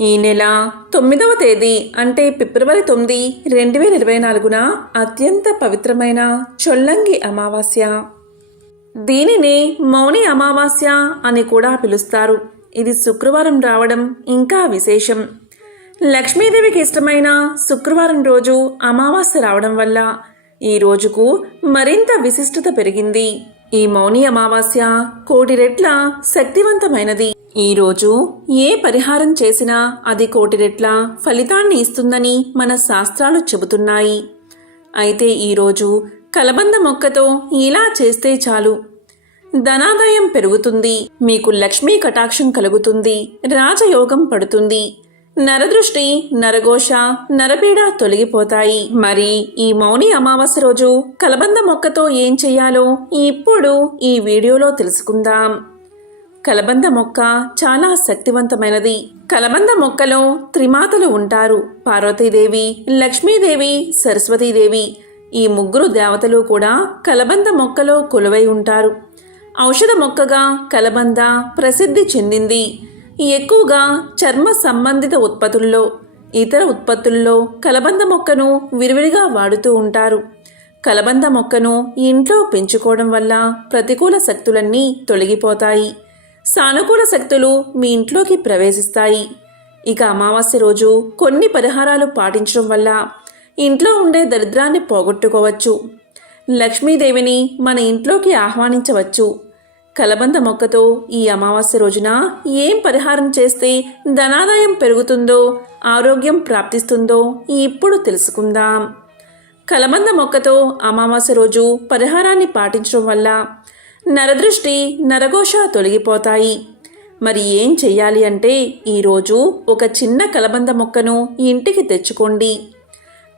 ఈ నెల తొమ్మిదవ తేదీ అంటే ఫిబ్రవరి తొమ్మిది రెండు వేల ఇరవై నాలుగున అత్యంత పవిత్రమైన చొల్లంగి అమావాస్య. దీనిని మౌని అమావాస్య అని కూడా పిలుస్తారు. ఇది శుక్రవారం రావడం ఇంకా విశేషం. లక్ష్మీదేవికి ఇష్టమైన శుక్రవారం రోజు అమావాస్య రావడం వల్ల ఈ రోజుకు మరింత విశిష్టత పెరిగింది. ఈ మౌని అమావాస్య కోటి రెట్ల శక్తివంతమైనది. ఈరోజు ఏ పరిహారం చేసినా అది కోటి రెట్ల ఫలితాన్ని ఇస్తుందని మన శాస్త్రాలు చెబుతున్నాయి. అయితే ఈరోజు కలబంద మొక్కతో ఇలా చేస్తే చాలు. ధనాదాయం పెరుగుతుంది మీకు లక్ష్మీ కటాక్షం కలుగుతుంది రాజయోగం పడుతుంది. నరదృష్టి నరఘోష నరపీడ తొలగిపోతాయి. మరి ఈ మౌని అమావాస్య రోజు కలబంద మొక్కతో ఏం చెయ్యాలో ఇప్పుడు ఈ వీడియోలో తెలుసుకుందాం. కలబంద మొక్క చాలా శక్తివంతమైనది. కలబంద మొక్కలో త్రిమాతలు ఉంటారు. పార్వతీదేవి లక్ష్మీదేవి సరస్వతీదేవి. ఈ ముగ్గురు దేవతలు కూడా కలబంద మొక్కలో కొలువై ఉంటారు. ఔషధ మొక్కగా కలబంద ప్రసిద్ధి చెందింది. ఎక్కువగా చర్మ సంబంధిత ఉత్పత్తుల్లో ఇతర ఉత్పత్తుల్లో కలబంద మొక్కను విరివిడిగా వాడుతూ ఉంటారు. కలబంద మొక్కను ఇంట్లో పెంచుకోవడం వల్ల ప్రతికూల శక్తులన్నీ తొలగిపోతాయి. సానుకూల శక్తులు మీ ఇంట్లోకి ప్రవేశిస్తాయి. ఇక అమావాస్య రోజు కొన్ని పరిహారాలు పాటించడం వల్ల ఇంట్లో ఉండే దరిద్రాన్ని పోగొట్టుకోవచ్చు. లక్ష్మీదేవిని మన ఇంట్లోకి ఆహ్వానించవచ్చు. కలబంద మొక్కతో ఈ అమావాస్య రోజున ఏం పరిహారం చేస్తే ధనాదాయం పెరుగుతుందో ఆరోగ్యం ప్రాప్తిస్తుందో ఇప్పుడు తెలుసుకుందాం. కలబంద మొక్కతో అమావాస్య రోజు పరిహారాన్ని పాటించడం వల్ల నరదృష్టి నరఘోష తొలగిపోతాయి. మరి ఏం చెయ్యాలి అంటే ఈరోజు ఒక చిన్న కలబంద మొక్కను ఇంటికి తెచ్చుకోండి.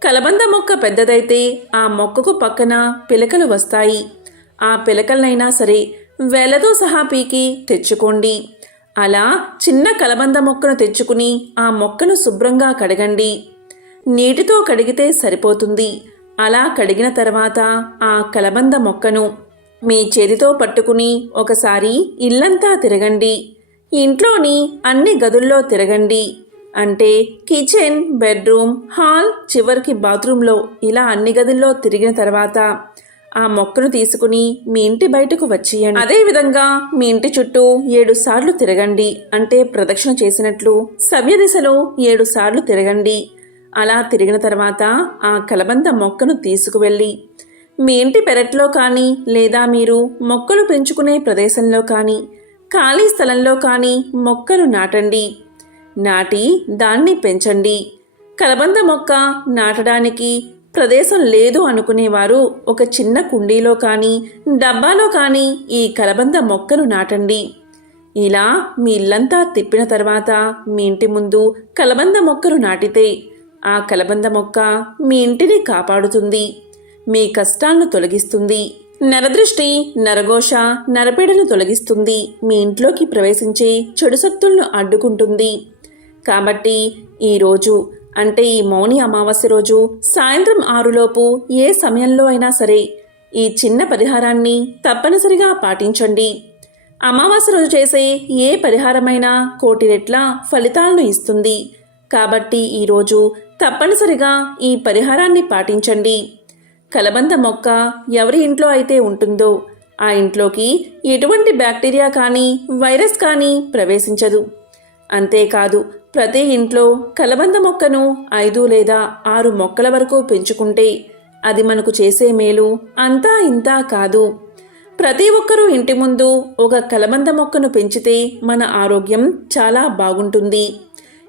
కలబంద మొక్క పెద్దదైతే ఆ మొక్కకు పక్కన పిలకలు వస్తాయి. ఆ పిలకలనైనా సరే వెలతో సహా పీకి తెచ్చుకోండి. అలా చిన్న కలబంద మొక్కను తెచ్చుకుని ఆ మొక్కను శుభ్రంగా కడగండి. నీటితో కడిగితే సరిపోతుంది. అలా కడిగిన తర్వాత ఆ కలబంద మొక్కను మీ చేతితో పట్టుకుని ఒకసారి ఇల్లంతా తిరగండి. ఇంట్లోని అన్ని గదుల్లో తిరగండి. అంటే కిచెన్ బెడ్రూమ్ హాల్ చివరికి బాత్రూంలో ఇలా అన్ని గదుల్లో తిరిగిన తర్వాత ఆ మొక్కను తీసుకుని మీ ఇంటి బయటకు వచ్చేయండి. అదేవిధంగా మీ ఇంటి చుట్టూ ఏడు సార్లు తిరగండి. అంటే ప్రదక్షిణ చేసినట్లు సవ్య దిశలో ఏడు సార్లు తిరగండి. అలా తిరిగిన తర్వాత ఆ కలబంద మొక్కను తీసుకువెళ్ళి మీ ఇంటి పెరట్లో కానీ లేదా మీరు మొక్కలు పెంచుకునే ప్రదేశంలో కానీ ఖాళీ స్థలంలో కానీ మొక్కలు నాటండి. నాటి దాన్ని పెంచండి. కలబంద మొక్క నాటడానికి ప్రదేశం లేదు అనుకునేవారు. ఒక చిన్న కుండీలో కానీ డబ్బాలో కానీ ఈ కలబంద మొక్కను నాటండి. ఇలా మీ ఇల్లంతా తిప్పిన తర్వాత మీ ఇంటి ముందు కలబంద మొక్కను నాటితే ఆ కలబంద మొక్క మీ ఇంటిని కాపాడుతుంది మీ కష్టాలను తొలగిస్తుంది నరదృష్టి నరఘోష నరపీడను తొలగిస్తుంది మీ ఇంట్లోకి ప్రవేశించే చెడు శక్తులను అడ్డుకుంటుంది. కాబట్టి ఈరోజు అంటే ఈ మౌని అమావాస్య రోజు సాయంత్రం ఆరులోపు ఏ సమయంలో అయినా సరే ఈ చిన్న పరిహారాన్ని తప్పనిసరిగా పాటించండి. అమావాస్య రోజు చేసే ఏ పరిహారమైనా కోటి రెట్ల ఫలితాలను ఇస్తుంది. కాబట్టి ఈరోజు తప్పనిసరిగా ఈ పరిహారాన్ని పాటించండి. కలబంద మొక్క ఎవరి ఇంట్లో అయితే ఉంటుందో ఆ ఇంట్లోకి ఎటువంటి బ్యాక్టీరియా కానీ వైరస్ కానీ ప్రవేశించదు. అంతేకాదు ప్రతి ఇంట్లో కలబంద మొక్కను ఐదు లేదా ఆరు మొక్కల వరకు పెంచుకుంటే అది మనకు చేసే మేలు అంతా ఇంతా కాదు. ప్రతి ఒక్కరూ ఇంటి ముందు ఒక కలబంద మొక్కను పెంచితే మన ఆరోగ్యం చాలా బాగుంటుంది.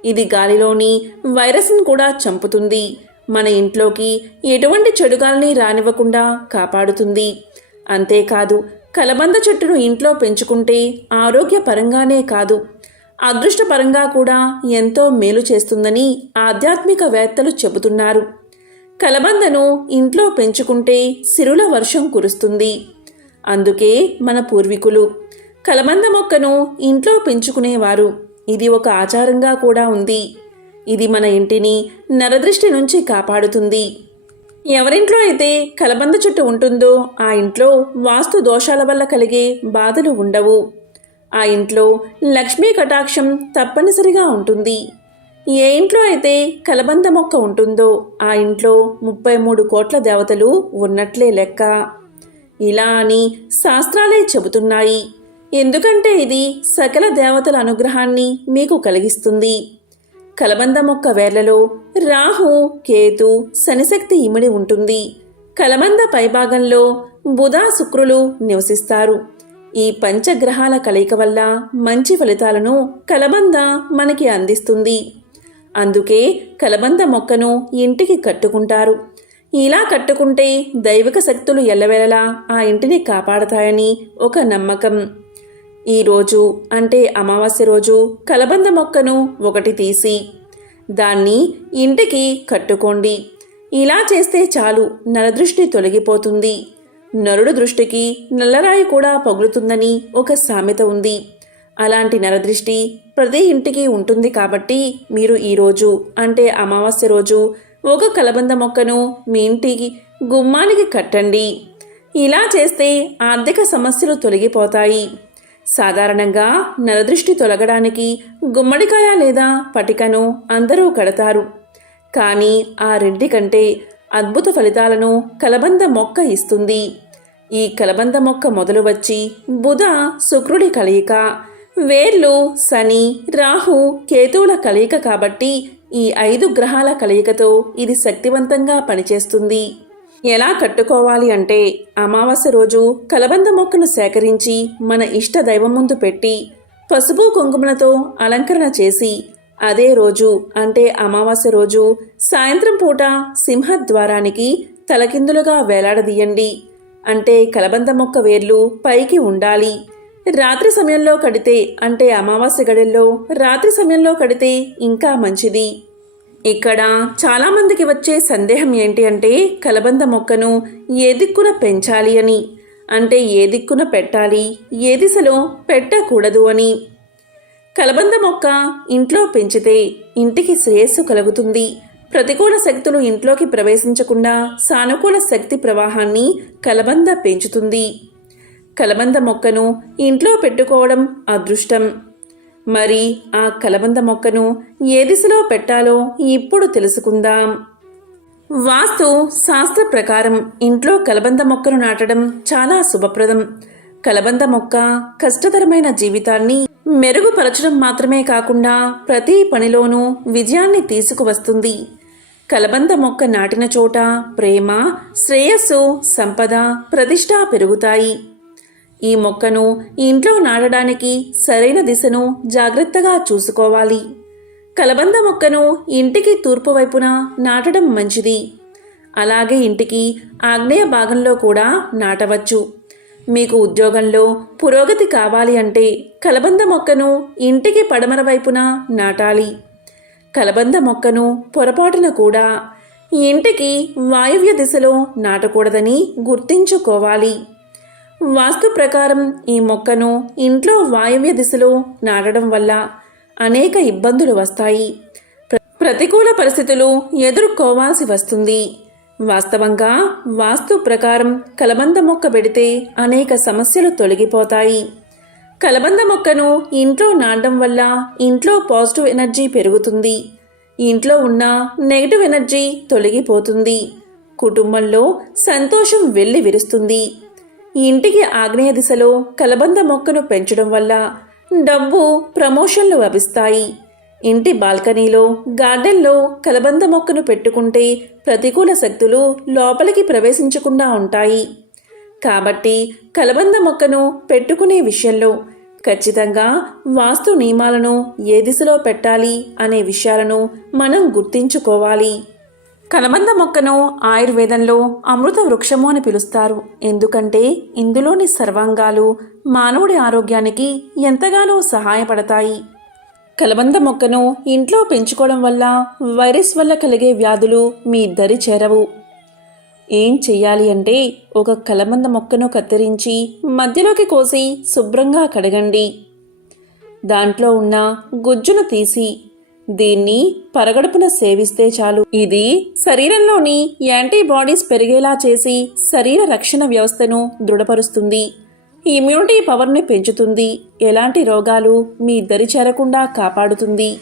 ఇది గాలిలోని వైరస్ను కూడా చంపుతుంది. మన ఇంట్లోకి ఎటువంటి చెడుగాల్ని రానివ్వకుండా కాపాడుతుంది. అంతేకాదు కలబంద చెట్టును ఇంట్లో పెంచుకుంటే ఆరోగ్యపరంగానే కాదు. అదృష్టపరంగా కూడా ఎంతో మేలు చేస్తుందని ఆధ్యాత్మికవేత్తలు చెబుతున్నారు. కలబందను ఇంట్లో పెంచుకుంటే సిరుల వర్షం కురుస్తుంది. అందుకే మన పూర్వీకులు కలబంద మొక్కను ఇంట్లో పెంచుకునేవారు. ఇది ఒక ఆచారంగా కూడా ఉంది. ఇది మన ఇంటిని నరదృష్టి నుంచి కాపాడుతుంది. ఎవరింట్లో అయితే కలబంద చెట్టు ఉంటుందో ఆ ఇంట్లో వాస్తు దోషాల వల్ల కలిగే బాధలు ఉండవు. ఆ ఇంట్లో లక్ష్మీ కటాక్షం తప్పనిసరిగా ఉంటుంది. ఏ ఇంట్లో అయితే కలబంద మొక్క ఉంటుందో ఆ ఇంట్లో ముప్పై మూడు కోట్ల దేవతలు ఉన్నట్లే లెక్క. ఇలా అని శాస్త్రాలే చెబుతున్నాయి. ఎందుకంటే ఇది సకల దేవతల అనుగ్రహాన్ని మీకు కలిగిస్తుంది. కలబంద మొక్క వేర్లలో రాహు కేతు శనిశక్తి ఇమిడి ఉంటుంది. కలబంద పైభాగంలో బుధ శుక్రులు నివసిస్తారు. ఈ పంచగ్రహాల కలయిక వల్ల మంచి ఫలితాలను కలబంద మనకి అందిస్తుంది. అందుకే కలబంద మొక్కను ఇంటికి కట్టుకుంటారు. ఇలా కట్టుకుంటే దైవిక శక్తులు ఎల్లవేళలా ఆ ఇంటిని కాపాడతాయని ఒక నమ్మకం. ఈరోజు అంటే అమావాస్య రోజు కలబంద మొక్కను ఒకటి తీసి దాన్ని ఇంటికి కట్టుకోండి. ఇలా చేస్తే చాలు నరదృష్టి తొలగిపోతుంది. నరుడు దృష్టికి నల్లరాయి కూడా పగులుతుందని ఒక సామెత ఉంది. అలాంటి నరదృష్టి ప్రతి ఇంటికి ఉంటుంది కాబట్టి మీరు ఈరోజు అంటే అమావాస్య రోజు ఒక కలబంద మొక్కను మీ ఇంటికి గుమ్మానికి కట్టండి. ఇలా చేస్తే ఆర్థిక సమస్యలు తొలగిపోతాయి. సాధారణంగా నరదృష్టి తొలగడానికి గుమ్మడికాయ లేదా పటికను అందరూ కడతారు. కానీ ఆ రెండి కంటే అద్భుత ఫలితాలను కలబంద మొక్క ఇస్తుంది. ఈ కలబంద మొక్క మొదలు వచ్చి బుధ శుక్రుడి కలయిక వేర్లు శని రాహు కేతువుల కలయిక కాబట్టి ఈ ఐదు గ్రహాల కలయికతో ఇది శక్తివంతంగా పనిచేస్తుంది. ఎలా కట్టుకోవాలి అంటే అమావాస్య రోజు కలబంద మొక్కను సేకరించి మన ఇష్ట దైవం ముందు పెట్టి పసుపు కుంకుమలతో అలంకరణ చేసి అదే రోజు అంటే అమావాస్య రోజు సాయంత్రం పూట సింహద్వారానికి తలకిందులుగా వేలాడదీయండి. అంటే కలబంద మొక్క వేర్లు పైకి ఉండాలి. రాత్రి సమయంలో కడితే అంటే అమావాస్య గడిల్లో రాత్రి సమయంలో కడితే ఇంకా మంచిది. ఇక్కడ చాలామందికి వచ్చే సందేహం ఏంటి అంటే కలబంద మొక్కను ఏ దిక్కున పెంచాలి అని. అంటే ఏ దిక్కున పెట్టాలి ఏ దిశలో పెట్టకూడదు అని. కలబంద మొక్క ఇంట్లో పెంచితే ఇంటికి శ్రేయస్సు కలుగుతుంది. ప్రతికూల శక్తులు ఇంట్లోకి ప్రవేశించకుండా సానుకూల శక్తి ప్రవాహాన్ని కలబంద పెంచుతుంది. కలబంద మొక్కను ఇంట్లో పెట్టుకోవడం అదృష్టం. మరి ఆ కలబంద మొక్కను ఏ దిశలో పెట్టాలో ఇప్పుడు తెలుసుకుందాం. వాస్తు శాస్త్ర ప్రకారం ఇంట్లో కలబంద మొక్కను నాటడం చాలా శుభప్రదం. కలబంద మొక్క కష్టతరమైన జీవితాన్ని మెరుగుపరచడం మాత్రమే కాకుండా ప్రతి పనిలోనూ విజయాన్ని తీసుకువస్తుంది. కలబంద మొక్క నాటిన చోట ప్రేమ శ్రేయస్సు సంపద ప్రతిష్ట పెరుగుతాయి. ఈ మొక్కను ఇంట్లో నాటడానికి సరైన దిశను జాగ్రత్తగా చూసుకోవాలి. కలబంద మొక్కను ఇంటికి తూర్పు వైపున నాటడం మంచిది. అలాగే ఇంటికి ఆగ్నేయ భాగంలో కూడా నాటవచ్చు. మీకు ఉద్యోగంలో పురోగతి కావాలి అంటే కలబంద మొక్కను ఇంటికి పడమర వైపున నాటాలి. కలబంద మొక్కను పొరపాటున కూడా ఇంటికి వాయువ్య దిశలో నాటకూడదని గుర్తించుకోవాలి. వాస్తు ప్రకారం ఈ మొక్కను ఇంట్లో వాయువ్య దిశలో నాటడం వల్ల అనేక ఇబ్బందులు వస్తాయి. ప్ర- ప్రతికూల పరిస్థితులు ఎదుర్కోవాల్సి వస్తుంది. వాస్తవంగా వాస్తు ప్రకారం కలబంద మొక్క పెడితే అనేక సమస్యలు తొలగిపోతాయి. కలబంద మొక్కను ఇంట్లో నాటడం వల్ల ఇంట్లో పాజిటివ్ ఎనర్జీ పెరుగుతుంది. ఇంట్లో ఉన్న నెగిటివ్ ఎనర్జీ తొలగిపోతుంది. కుటుంబంలో సంతోషం వెళ్ళి విరుస్తుంది. ఇంటికి ఆగ్నేయ దిశలో కలబంద మొక్కను పెంచడం వల్ల డబ్బు ప్రమోషన్లు లభిస్తాయి. ఇంటి బాల్కనీలో గార్డెన్లో కలబంద మొక్కను పెట్టుకుంటే ప్రతికూల శక్తులు లోపలికి ప్రవేశించకుండా ఉంటాయి. కాబట్టి కలబంద మొక్కను పెట్టుకునే విషయంలో ఖచ్చితంగా వాస్తు నియమాలను ఏ దిశలో పెట్టాలి అనే విషయాలను మనం గుర్తించుకోవాలి. కలబంద మొక్కను ఆయుర్వేదంలో అమృత వృక్షము అని పిలుస్తారు. ఎందుకంటే ఇందులోని సర్వాంగాలు మానవుడి ఆరోగ్యానికి ఎంతగానో సహాయపడతాయి. కలబంద మొక్కను ఇంట్లో పెంచుకోవడం వల్ల వైరస్ వల్ల కలిగే వ్యాధులు మీ దరి చేరవు. ఏం చెయ్యాలి అంటే ఒక కలబంద మొక్కను కత్తిరించి మధ్యలోకి కోసి శుభ్రంగా కడగండి. దాంట్లో ఉన్న గుజ్జును తీసి దీన్ని పరగడుపున సేవిస్తే చాలు. ఇది శరీరంలోని యాంటీబాడీస్ పెరిగేలా చేసి శరీర రక్షణ వ్యవస్థను దృఢపరుస్తుంది. ఇమ్యూనిటీ పవర్ని పెంచుతుంది. ఎలాంటి రోగాలు మీ దరి చేరకుండా కాపాడుతుంది.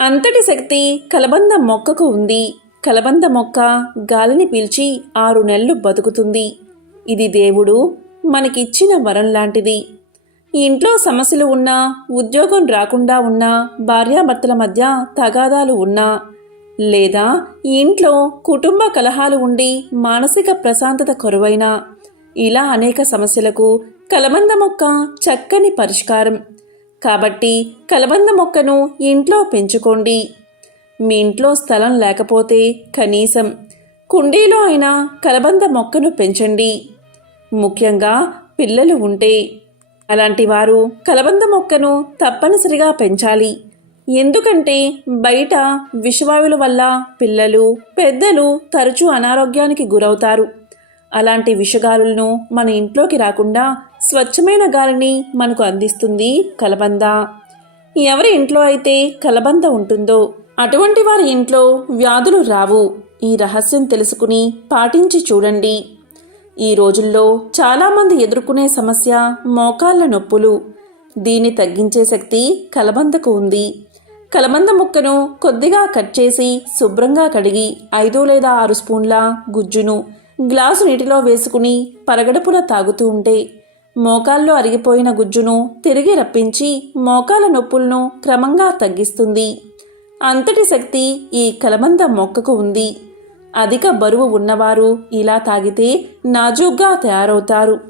అంతటి శక్తి కలబంద మొక్కకు ఉంది. కలబంద మొక్క గాలిని పీల్చి ఆరు నెలలు బతుకుతుంది. ఇది దేవుడు మనకిచ్చిన వరం లాంటిది. ఇంట్లో సమస్యలు ఉన్నా ఉద్యోగం రాకుండా ఉన్నా భార్యాభర్తల మధ్య తగాదాలు ఉన్నా లేదా ఇంట్లో కుటుంబ కలహాలు ఉండి మానసిక ప్రశాంతత కొరవైనా ఇలా అనేక సమస్యలకు కలబంద మొక్క చక్కని పరిష్కారం. కాబట్టి కలబంద మొక్కను ఇంట్లో పెంచుకోండి. మీ ఇంట్లో స్థలం లేకపోతే కనీసం కుండీలో అయినా కలబంద మొక్కను పెంచండి. ముఖ్యంగా పిల్లలు ఉంటే. అలాంటి వారు కలబంద మొక్కను తప్పనిసరిగా పెంచాలి. ఎందుకంటే బయట విషవాయువుల వల్ల పిల్లలు పెద్దలు తరచూ అనారోగ్యానికి గురవుతారు. అలాంటి విషగాలులను మన ఇంట్లోకి రాకుండా స్వచ్ఛమైన గాలిని మనకు అందిస్తుంది కలబంద. ఎవరి ఇంట్లో అయితే కలబంద ఉంటుందో అటువంటి వారి ఇంట్లో వ్యాధులు రావు. ఈ రహస్యం తెలుసుకుని పాటించి చూడండి. ఈ రోజుల్లో చాలామంది ఎదుర్కొనే సమస్య మోకాళ్ళ నొప్పులు. దీన్ని తగ్గించే శక్తి కలబందకు ఉంది. కలబంద ముక్కను కొద్దిగా కట్ చేసి శుభ్రంగా కడిగి ఐదు లేదా ఆరు స్పూన్ల గుజ్జును గ్లాసు నీటిలో వేసుకుని పరగడుపున తాగుతూ ఉంటే మోకాల్లో అరిగిపోయిన గుజ్జును తిరిగి రప్పించి మోకాల నొప్పులను క్రమంగా తగ్గిస్తుంది. అంతటి శక్తి ఈ కలబంద మొక్కకు ఉంది. అధిక బరువు ఉన్నవారు ఇలా తాగితే నాజూగ్గా తయారవుతారు.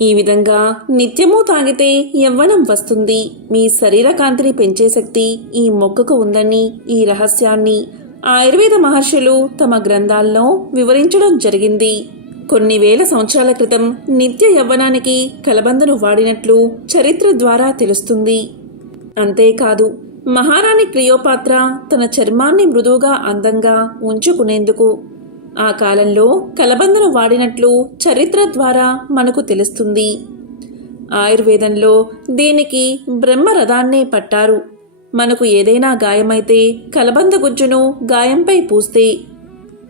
ఈ విధంగా నిత్యము తాగితే యవ్వనం వస్తుంది. మీ శరీర కాంతిని పెంచే శక్తి ఈ మొక్కకు ఉందని ఈ రహస్యాన్ని ఆయుర్వేద మహర్షులు తమ గ్రంథాల్లో వివరించడం జరిగింది. కొన్ని వేల సంవత్సరాల క్రితం నిత్య యవ్వనానికి కలబందను వాడినట్లు చరిత్ర ద్వారా తెలుస్తుంది. అంతేకాదు మహారాణి క్లియోపాత్ర తన చర్మాన్ని మృదువుగా అందంగా ఉంచుకునేందుకు ఆ కాలంలో కలబందను వాడినట్లు చరిత్ర ద్వారా మనకు తెలుస్తుంది. ఆయుర్వేదంలో దీనికి బ్రహ్మరథాన్నే పట్టారు. మనకు ఏదైనా గాయమైతే కలబంద గుజ్జును గాయంపై పూస్తే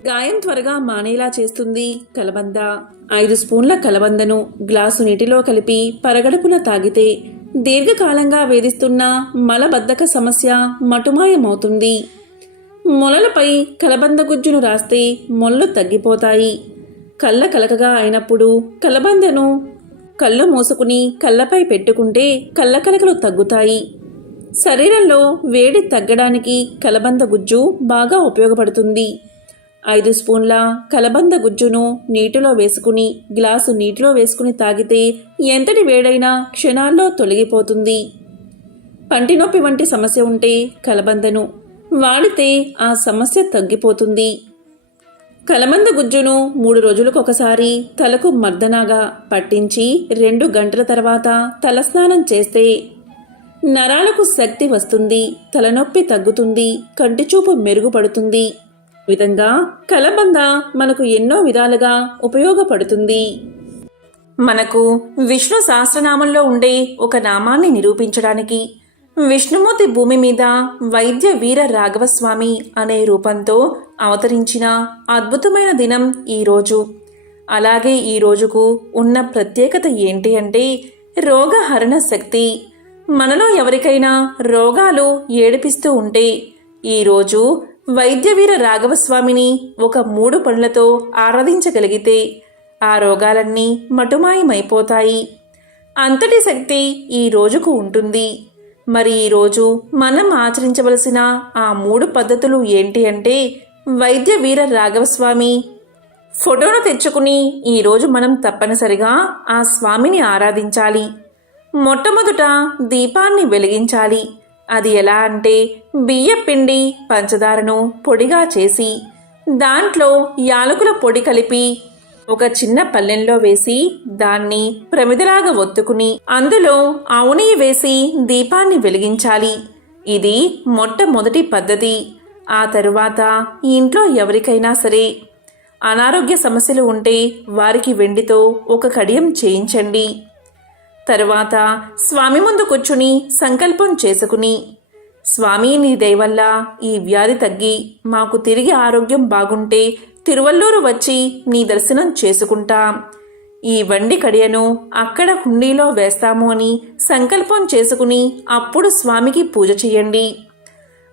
గాయం త్వరగా మానేలా చేస్తుంది. కలబంద. ఐదు స్పూన్ల కలబందను గ్లాసు నీటిలో కలిపి పరగడుపున తాగితే దీర్ఘకాలంగా వేధిస్తున్న మలబద్ధక సమస్య మటుమాయమవుతుంది. మొలలపై కలబంద గుజ్జును రాస్తే మొలలు తగ్గిపోతాయి. కళ్ళ కలకగా అయినప్పుడు కలబందను కళ్ళు మూసుకుని కళ్ళపై పెట్టుకుంటే కళ్ళ కలకలు తగ్గుతాయి. శరీరంలో వేడి తగ్గడానికి కలబంద గుజ్జు బాగా ఉపయోగపడుతుంది. ఐదు స్పూన్ల కలబంద గుజ్జును నీటిలో వేసుకుని గ్లాసు నీటిలో వేసుకుని తాగితే ఎంతటి వేడైనా క్షణాల్లో తొలగిపోతుంది. పంటి నొప్పి వంటి సమస్య ఉంటే కలబందను వాడితే ఆ సమస్య తగ్గిపోతుంది. కలబంద గుజ్జును మూడు రోజులకు ఒకసారి తలకు మర్దనాగా పట్టించి రెండు గంటల తర్వాత తలస్నానం చేస్తే నరాలకు శక్తి వస్తుంది తలనొప్పి తగ్గుతుంది కంటిచూపు మెరుగుపడుతుంది. విధంగా కలబంద మనకు ఎన్నో విధాలుగా ఉపయోగపడుతుంది. మనకు విష్ణు సహస్రనామంలో ఉండే ఒక నామాన్ని నిరూపించడానికి విష్ణుమూర్తి భూమి మీద వైద్య వీర రాఘవస్వామి అనే రూపంతో అవతరించిన అద్భుతమైన దినం ఈరోజు. అలాగే ఈ రోజుకు ఉన్న ప్రత్యేకత ఏంటి అంటే రోగహరణ శక్తి. మనలో ఎవరికైనా రోగాలు ఏడిపిస్తూ ఉంటే ఈరోజు వైద్యవీర రాఘవస్వామిని ఒక మూడు పనులతో ఆరాధించగలిగితే ఆ రోగాలన్నీ మటుమాయమైపోతాయి. అంతటి శక్తి ఈ రోజుకు ఉంటుంది. మరి ఈరోజు మనం ఆచరించవలసిన ఆ మూడు పద్ధతులు ఏంటి అంటే వైద్య వీర రాఘవస్వామి. ఫోటోను తెచ్చుకుని ఈరోజు మనం తప్పనిసరిగా ఆ స్వామిని ఆరాధించాలి. మొట్టమొదట దీపాన్ని వెలిగించాలి. అది ఎలా అంటే బియ్యపిండి పంచదారను పొడిగా చేసి దాంట్లో యాలకుల పొడి కలిపి ఒక చిన్న పల్లెంలో వేసి దాన్ని ప్రమిదలాగా ఒత్తుకుని అందులో ఆవు వేసి దీపాన్ని వెలిగించాలి. ఇది మొట్టమొదటి పద్ధతి. ఆ తరువాత ఇంట్లో ఎవరికైనా సరే అనారోగ్య సమస్యలు ఉంటే వారికి వెండితో ఒక కడియం చేయించండి. తరువాత స్వామి ముందు కూర్చుని సంకల్పం చేసుకుని స్వామి నీ దయవల్ల ఈ వ్యాధి తగ్గి మాకు తిరిగి ఆరోగ్యం బాగుంటే తిరువల్లూరు వచ్చి నీ దర్శనం చేసుకుంటాం. ఈ వండి కడియను అక్కడ హుండీలో వేస్తాము అని సంకల్పం చేసుకుని అప్పుడు స్వామికి పూజ చేయండి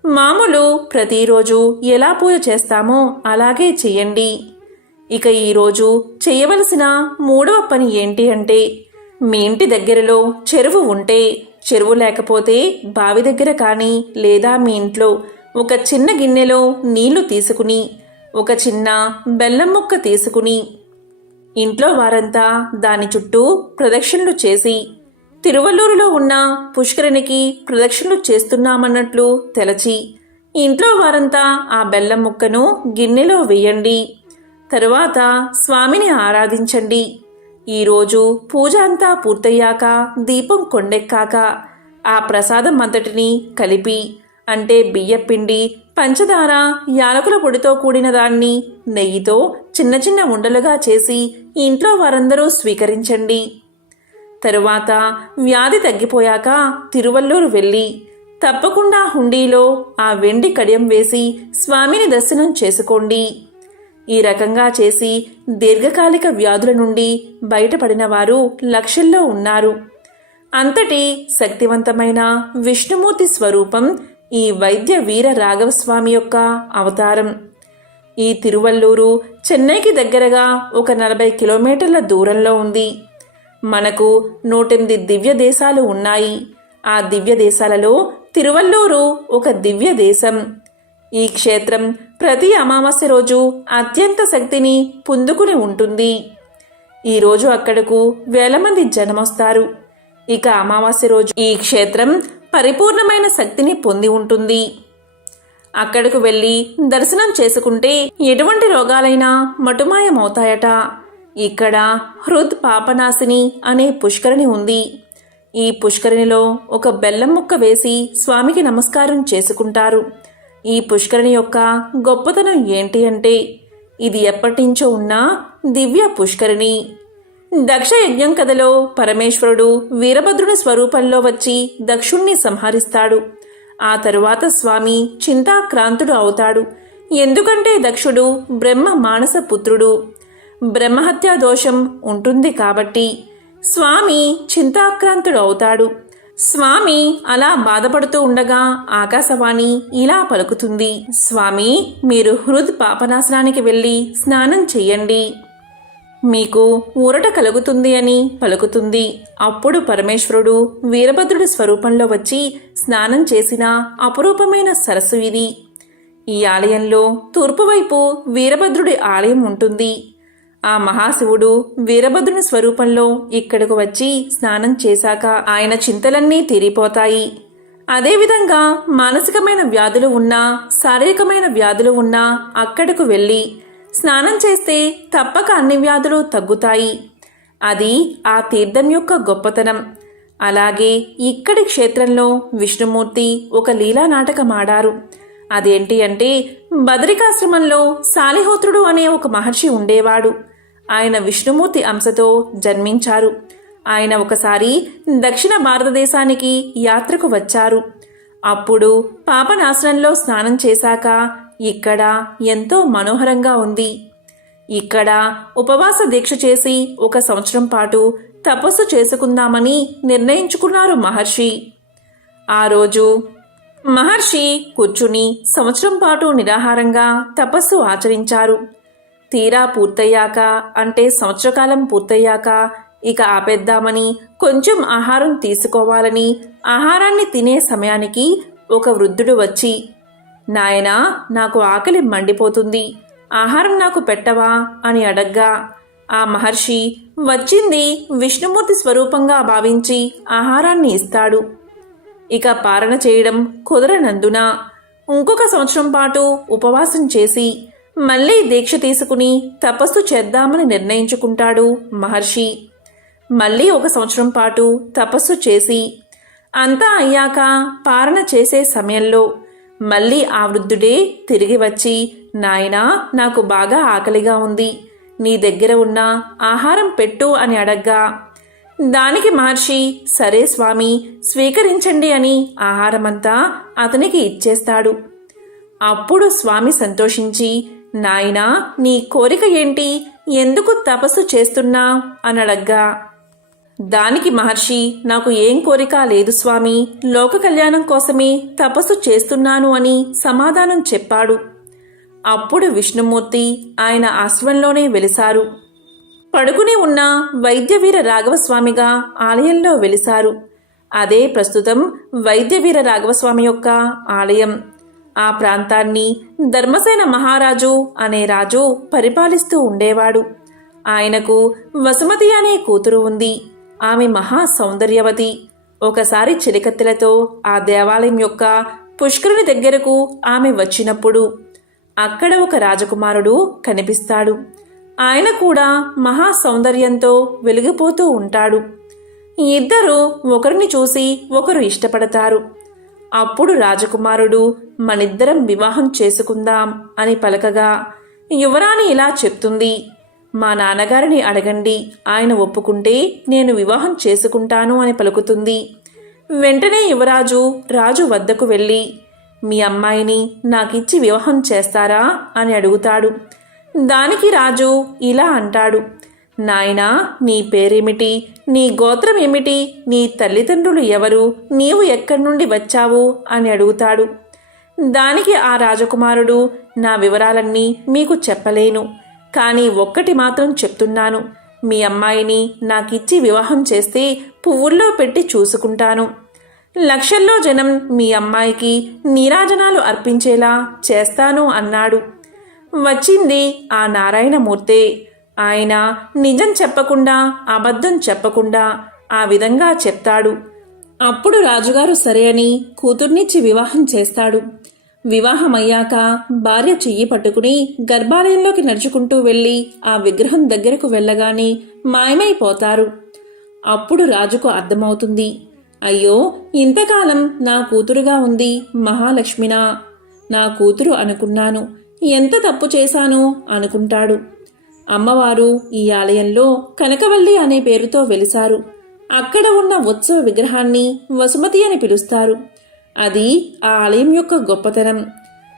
మామూలు ప్రతిరోజు ఎలా పూజ చేస్తామో అలాగే చెయ్యండి. ఇక ఈరోజు చేయవలసిన మూడవ పని ఏంటి అంటే మీ ఇంటి దగ్గరలో చెరువు ఉంటే చెరువు లేకపోతే బావి దగ్గర కానీ లేదా మీ ఇంట్లో ఒక చిన్న గిన్నెలో నీళ్ళు తీసుకుని ఒక చిన్న బెల్లం ముక్క తీసుకుని ఇంట్లో వారంతా దాని చుట్టూ ప్రదక్షిణలు చేసి తిరువల్లూరులో ఉన్న పుష్కరిణికి ప్రదక్షిణలు చేస్తున్నామన్నట్లు తెలచి ఇంట్లో వారంతా ఆ బెల్లం ముక్కను గిన్నెలో వేయండి. తరువాత స్వామిని ఆరాధించండి. ఈరోజు పూజ అంతా పూర్తయ్యాక దీపం కొండెక్కాక ఆ ప్రసాదం అంతటిని కలిపి అంటే బియ్యపిండి పంచదార యాలకుల పొడితో కూడిన దాన్ని నెయ్యితో చిన్న చిన్న ఉండలుగా చేసి ఇంట్లో వారందరూ స్వీకరించండి. తరువాత వ్యాధి తగ్గిపోయాక తిరువల్లూరు వెళ్ళి తప్పకుండా హుండీలో ఆ వెండి కడియం వేసి స్వామిని దర్శనం చేసుకోండి. ఈ రకంగా చేసి దీర్ఘకాలిక వ్యాధుల నుండి బయటపడిన వారు లక్షల్లో ఉన్నారు. అంతటి శక్తివంతమైన విష్ణుమూర్తి స్వరూపం ఈ వైద్య వీర రాఘవస్వామి యొక్క అవతారం. ఈ తిరువల్లూరు చెన్నైకి దగ్గరగా ఒక నలభై కిలోమీటర్ల దూరంలో ఉంది. మనకు నూటెనిమిది దివ్య దేశాలు ఉన్నాయి. ఆ దివ్య దేశాలలో తిరువల్లూరు ఒక దివ్య దేశం. ఈ క్షేత్రం ప్రతి అమావాస్య రోజు అత్యంత శక్తిని పుందుకుని ఉంటుంది. ఈరోజు అక్కడకు వేల మంది జనమొస్తారు. ఇక అమావాస్య రోజు ఈ క్షేత్రం పరిపూర్ణమైన శక్తిని పొంది ఉంటుంది. అక్కడకు వెళ్ళి దర్శనం చేసుకుంటే ఎటువంటి రోగాలైనా మటుమాయమవుతాయట. ఇక్కడ హృద్ పాపనాశిని అనే పుష్కరిణి ఉంది. ఈ పుష్కరిణిలో ఒక బెల్లం ముక్క వేసి స్వామికి నమస్కారం చేసుకుంటారు. ఈ పుష్కరిణి యొక్క గొప్పతనం ఏంటి అంటే ఇది ఎప్పటినుంచో ఉన్న దివ్య పుష్కరిణి. దక్ష యజ్ఞం కథలో పరమేశ్వరుడు వీరభద్రుని స్వరూపంలో వచ్చి దక్షుణ్ణి సంహరిస్తాడు. ఆ తరువాత స్వామి చింతాక్రాంతుడు అవుతాడు. ఎందుకంటే దక్షుడు బ్రహ్మ మానస పుత్రుడు. బ్రహ్మహత్యా దోషం ఉంటుంది కాబట్టి స్వామి చింతాక్రాంతుడు అవుతాడు. స్వామి అలా బాధపడుతూ ఉండగా ఆకాశవాణి ఇలా పలుకుతుంది. స్వామి మీరు హృద్ పాపనాశనానికి వెళ్ళి స్నానం చెయ్యండి. మీకు ఊరట కలుగుతుంది అని పలుకుతుంది. అప్పుడు పరమేశ్వరుడు వీరభద్రుడి స్వరూపంలో వచ్చి స్నానం చేసిన అపురూపమైన సరస్సు ఇది. ఈ ఆలయంలో తూర్పువైపు వీరభద్రుడి ఆలయం ఉంటుంది. ఆ మహాశివుడు వీరభద్రుని స్వరూపంలో ఇక్కడకు వచ్చి స్నానం చేశాక ఆయన చింతలన్నీ తీరిపోతాయి. అదేవిధంగా మానసికమైన వ్యాధులు ఉన్నా శారీరకమైన వ్యాధులు ఉన్నా అక్కడకు వెళ్ళి స్నానం చేస్తే తప్పక అన్ని వ్యాధులు తగ్గుతాయి. అది ఆ తీర్థం యొక్క గొప్పతనం. అలాగే ఇక్కడి క్షేత్రంలో విష్ణుమూర్తి ఒక లీలా నాటకం ఆడారు. అదేంటి అంటే బదరికాశ్రమంలో సాలిహోత్రుడు అనే ఒక మహర్షి ఉండేవాడు. ఆయన విష్ణుమూర్తి అంశతో జన్మించారు. ఆయన ఒకసారి దక్షిణ భారతదేశానికి యాత్రకు వచ్చారు. అప్పుడు పాపనాశనంలో స్నానం చేశాక ఇక్కడ ఎంతో మనోహరంగా ఉంది. ఇక్కడ ఉపవాస దీక్ష చేసి ఒక సంవత్సరం పాటు తపస్సు చేసుకుందామని నిర్ణయించుకున్నారు మహర్షి. ఆ రోజు మహర్షి కూర్చుని సంవత్సరం పాటు నిరాహారంగా తపస్సు ఆచరించారు. తీరా పూర్తయ్యాక అంటే సంవత్సరకాలం పూర్తయ్యాక ఇక ఆపేద్దామని కొంచెం ఆహారం తీసుకోవాలని ఆహారాన్ని తినే సమయానికి ఒక వృద్ధుడు వచ్చి నాయనా నాకు ఆకలి మండిపోతుంది. ఆహారం నాకు పెట్టవా? అని అడగ్గా. ఆ మహర్షి వచ్చింది విష్ణుమూర్తి స్వరూపంగా భావించి ఆహారాన్ని ఇస్తాడు. ఇక పారణ చేయడం కుదరనందున ఇంకొక సంవత్సరం పాటు ఉపవాసం చేసి మళ్ళీ దీక్ష తీసుకుని తపస్సు చేద్దామని నిర్ణయించుకుంటాడు మహర్షి. మళ్ళీ ఒక సంవత్సరం పాటు తపస్సు చేసి అంతా అయ్యాక పాలన చేసే సమయంలో మళ్ళీ ఆ వృద్ధుడే తిరిగి వచ్చి నాయనా నాకు బాగా ఆకలిగా ఉంది. నీ దగ్గర ఉన్న ఆహారం పెట్టు అని అడగ్గా దానికి మహర్షి సరే స్వామి స్వీకరించండి అని ఆహారమంతా అతనికి ఇచ్చేస్తాడు. అప్పుడు స్వామి సంతోషించి నాయనా నీ కోరిక ఏంటి? ఎందుకు తపస్సు చేస్తున్నా? అని అడగ్గా దానికి మహర్షి నాకు ఏం కోరిక లేదు స్వామి. లోక కళ్యాణం కోసమే తపస్సు చేస్తున్నాను అని సమాధానం చెప్పాడు. అప్పుడు విష్ణుమూర్తి ఆయన అశ్వంలోనే వెలిశారు పడుకుని ఉన్న వైద్యవీర రాఘవస్వామిగా ఆలయంలో వెలిశారు అదే ప్రస్తుతం వైద్యవీర రాఘవస్వామి యొక్క ఆలయం. ఆ ప్రాంతాన్ని ధర్మసేన మహారాజు అనే రాజు పరిపాలిస్తూ ఉండేవాడు. ఆయనకు వసుమతి అనే కూతురు ఉంది. ఆమె మహా సౌందర్యవతి. ఒకసారి చిలికత్తెలతో ఆ దేవాలయం యొక్క పుష్కరుని దగ్గరకు ఆమె వచ్చినప్పుడు అక్కడ ఒక రాజకుమారుడు కనిపిస్తాడు. ఆయన కూడా మహా సౌందర్యంతో వెలిగిపోతూ ఉంటాడు. ఇద్దరు ఒకరిని చూసి ఒకరు ఇష్టపడతారు. అప్పుడు రాజకుమారుడు మనిద్దరం వివాహం చేసుకుందాం అని పలకగా యువరాణి ఇలా చెప్తుంది. మా నాన్నగారిని అడగండి. ఆయన ఒప్పుకుంటే నేను వివాహం చేసుకుంటాను అని పలుకుతుంది. వెంటనే యువరాజు రాజు వద్దకు వెళ్ళి మీ అమ్మాయిని నాకిచ్చి వివాహం చేస్తారా? అని అడుగుతాడు. దానికి రాజు ఇలా అంటాడు నాయనా నీ పేరేమిటి? నీ గోత్రం ఏమిటి? నీ తల్లిదండ్రులు ఎవరు? నీవు ఎక్కడి నుండి వచ్చావు? అని అడుగుతాడు. దానికి ఆ రాజకుమారుడు నా వివరాలన్నీ మీకు చెప్పలేను. కానీ ఒక్కటి మాత్రం చెప్తున్నాను. మీ అమ్మాయిని నాకిచ్చి వివాహం చేస్తే పువ్వుల్లో పెట్టి చూసుకుంటాను. లక్షల్లో జనం మీ అమ్మాయికి నీరాజనాలు అర్పించేలా చేస్తాను అన్నాడు. వచ్చింది ఆ నారాయణమూర్తే. ఆయన నిజం చెప్పకుండా అబద్ధం చెప్పకుండా ఆ విధంగా చెప్తాడు. అప్పుడు రాజుగారు సరే అని కూతుర్నిచ్చి వివాహం చేస్తాడు. వివాహమయ్యాక భార్య చెయ్యి పట్టుకుని గర్భాలయంలోకి నడుచుకుంటూ వెళ్ళి ఆ విగ్రహం దగ్గరకు వెళ్ళగానే మాయమైపోతారు. అప్పుడు రాజుకు అర్థమవుతుంది అయ్యో ఇంతకాలం నా కూతురుగా ఉంది మహాలక్ష్మినా. నా కూతురు అనుకున్నాను ఎంత తప్పు చేశాను అనుకుంటాడు. అమ్మవారు ఈ ఆలయంలో కనకవల్లి అనే పేరుతో వెలిశారు అక్కడ ఉన్న ఉత్సవ విగ్రహాన్ని వసుమతి అని పిలుస్తారు. అది ఆ ఆలయం యొక్క గొప్పతనం.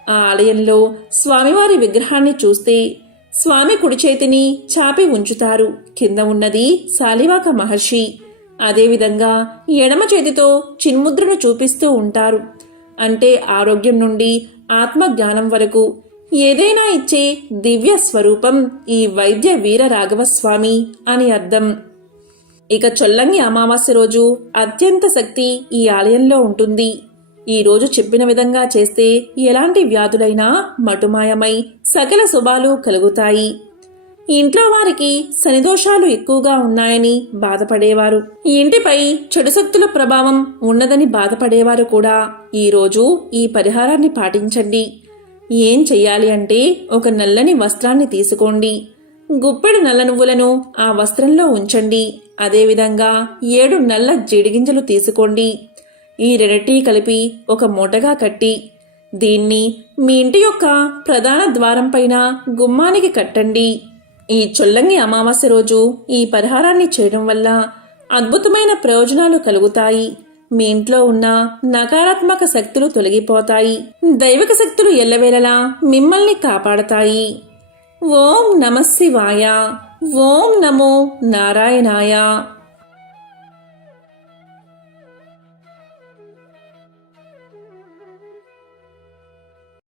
ఆ ఆలయంలో స్వామివారి విగ్రహాన్ని చూస్తే స్వామి కుడి చేతిని చాపి ఉంచుతారు. కింద ఉన్నది శాలివాక మహర్షి. అదేవిధంగా ఎడమ చేతితో చిన్ముద్రను చూపిస్తూ ఉంటారు. అంటే ఆరోగ్యం నుండి ఆత్మజ్ఞానం వరకు ఏదైనా ఇచ్చే దివ్య స్వరూపం ఈ వైద్య వీర రాఘవస్వామి అని అర్థం. ఇక చొల్లంగి అమావాస్య రోజు అత్యంత శక్తి ఈ ఆలయంలో ఉంటుంది. ఈ రోజు చెప్పిన విధంగా చేస్తే ఎలాంటి వ్యాధులైనా మటుమాయమై సకల శుభాలు కలుగుతాయి. ఇంట్లో వారికి శనిదోషాలు ఎక్కువగా ఉన్నాయని బాధపడేవారు. ఇంటిపై చెడు శక్తుల ప్రభావం ఉన్నదని బాధపడేవారు కూడా. ఈరోజు ఈ పరిహారాన్ని పాటించండి. ఏం చెయ్యాలి అంటే ఒక నల్లని వస్త్రాన్ని తీసుకోండి. గుప్పెడు నల్ల నువ్వులను ఆ వస్త్రంలో ఉంచండి. అదేవిధంగా ఏడు నల్ల జీడిగింజలు తీసుకోండి. ఈ రెండిటి కలిపి ఒక మూటగా కట్టి దీన్ని మీ ఇంటి యొక్క ప్రధాన ద్వారం పైన గుమ్మానికి కట్టండి. ఈ చొల్లంగి అమావాస్య రోజు ఈ పరిహారాన్ని చేయడం వల్ల అద్భుతమైన ప్రయోజనాలు కలుగుతాయి. మీ ఇంట్లో ఉన్న నకారాత్మక శక్తులు తొలగిపోతాయి. దైవిక శక్తులు ఎల్లవేళలా మిమ్మల్ని కాపాడతాయి. ఓం నమ శివాయ. ఓం నమో నారాయణాయ.